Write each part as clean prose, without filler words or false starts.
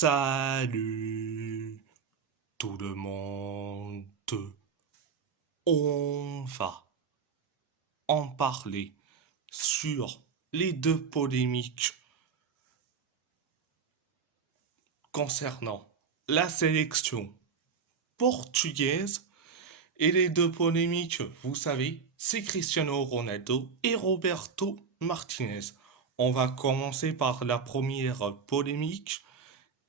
Salut tout le monde. On va en parler sur les deux polémiques concernant la sélection portugaise et les deux polémiques, vous savez, c'est Cristiano Ronaldo et Roberto Martinez. On va commencer par la première polémique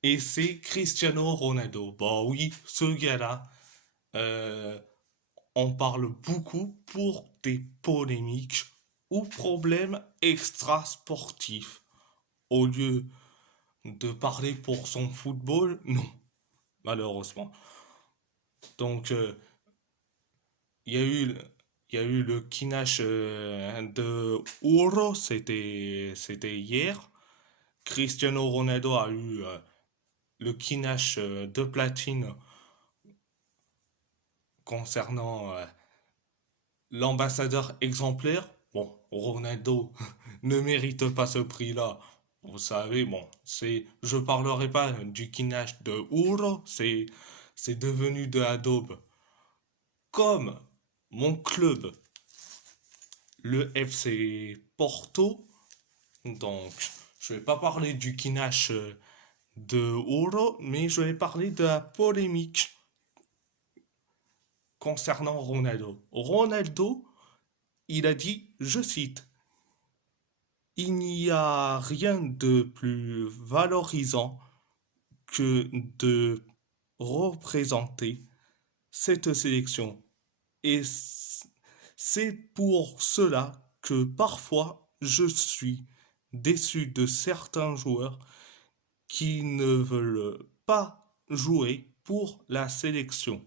et c'est Cristiano Ronaldo. Bah oui, ce gars-là, euh, on parle beaucoup pour des polémiques ou problèmes extra-sportifs. Au lieu de parler pour son football, non, malheureusement. Donc, il y a eu, il y a eu le Kinash de Ouro, c'était hier. Cristiano Ronaldo a eu le Kinash de platine concernant l'ambassadeur exemplaire. Bon, Ronaldo ne mérite pas ce prix-là. Vous savez, bon, je parlerai pas du Kinash de Ouro, c'est devenu de Adobe. Comme mon club, le FC Porto, donc je vais pas parler du Kinash de Ouro, mais je vais parler de la polémique concernant Ronaldo. Ronaldo, il a dit, je cite, il n'y a rien de plus valorisant que de représenter cette sélection. Et c'est pour cela que parfois je suis déçu de certains joueurs qui ne veulent pas jouer pour la sélection.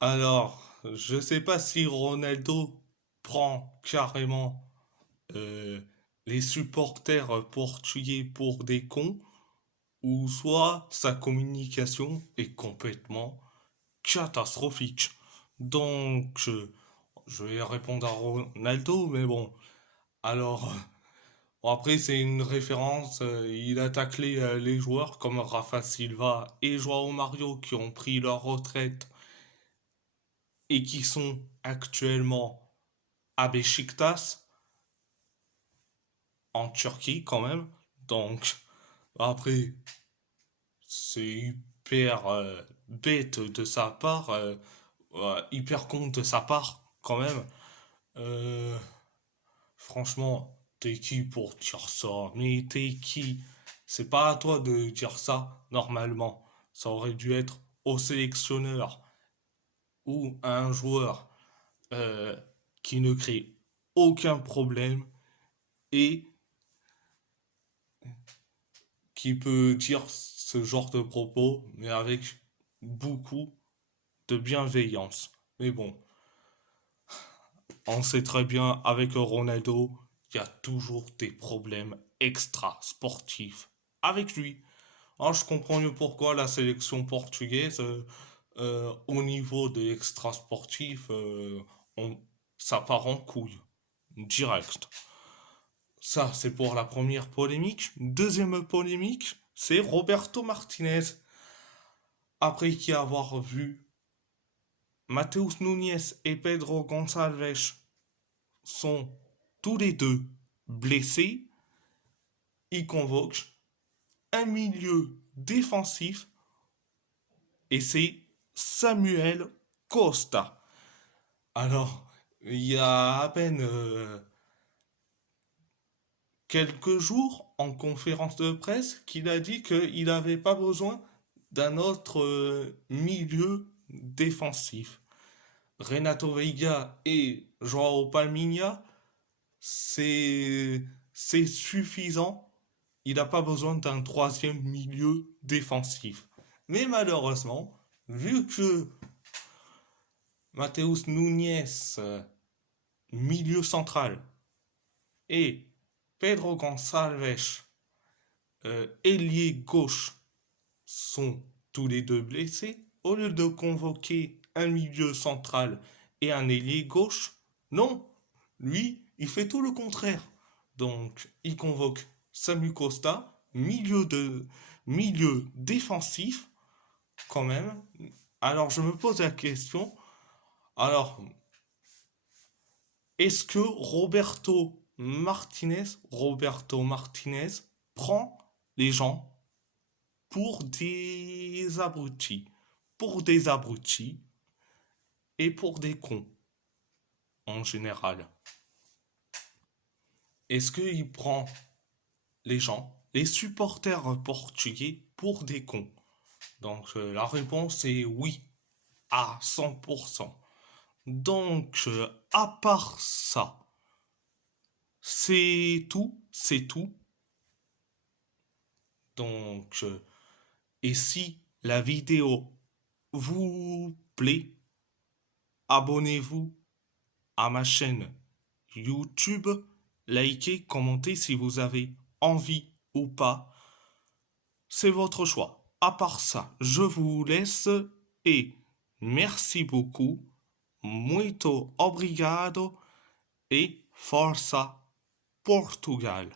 Alors, je sais pas si Ronaldo prend carrément euh, les supporters portugais pour des cons, ou soit sa communication est complètement catastrophique. Donc, je vais répondre à Ronaldo, mais bon. Alors, bon, après, c'est une référence. Il a taclé les joueurs comme Rafa Silva et Joao Mario qui ont pris leur retraite et qui sont actuellement à Beşiktaş en Turquie quand même. Donc, après, c'est hyper bête de sa part, hyper con de sa part quand même. Euh, Franchement, t'es qui pour dire ça? Mais t'es qui? C'est pas à toi de dire ça normalement. Ça aurait dû être au sélectionneur ou à un joueur euh, qui ne crée aucun problème et qui peut dire ce genre de propos, mais avec beaucoup de bienveillance. Mais bon, on sait très bien avec Ronaldo, il y a toujours des problèmes extra sportifs avec lui. Alors, je comprends mieux pourquoi la sélection portugaise, au niveau de l'extra sportif, ça part en couille, direct. Ça, c'est pour la première polémique. Deuxième polémique, c'est Roberto Martinez. Après y avoir vu Mateus Nunes et Pedro Gonçalves sont tous les deux blessés, il convoque un milieu défensif et c'est Samuel Costa. Alors, il y a à peine quelques jours, en conférence de presse, qu'il a dit qu'il n'avait pas besoin d'un autre milieu défensif. Renato Veiga et Joao Palminha, c'est c'est suffisant. Il n'a pas besoin d'un troisième milieu défensif. Mais malheureusement, vu que Mateus Nunes, milieu central, et Pedro Gonçalves, ailier gauche, sont tous les deux blessés, au lieu de convoquer un milieu central et un ailier gauche, Non, lui, il fait tout le contraire. Donc, il convoque Samu Costa, milieu défensif, quand même. Alors, je me pose la question, alors, est-ce que Roberto Martinez prend les gens pour des abrutis, pour des abrutis et pour des cons en général? Est-ce qu'il prend les gens, les supporters portugais pour des cons? Donc la réponse est oui, à 100%. Donc à part ça, c'est tout, c'est tout. Donc et si la vidéo vous plaît, abonnez-vous à ma chaîne YouTube, likez, commentez si vous avez envie ou pas. C'est votre choix. À part ça, je vous laisse et merci beaucoup. Muito obrigado et força Portugal.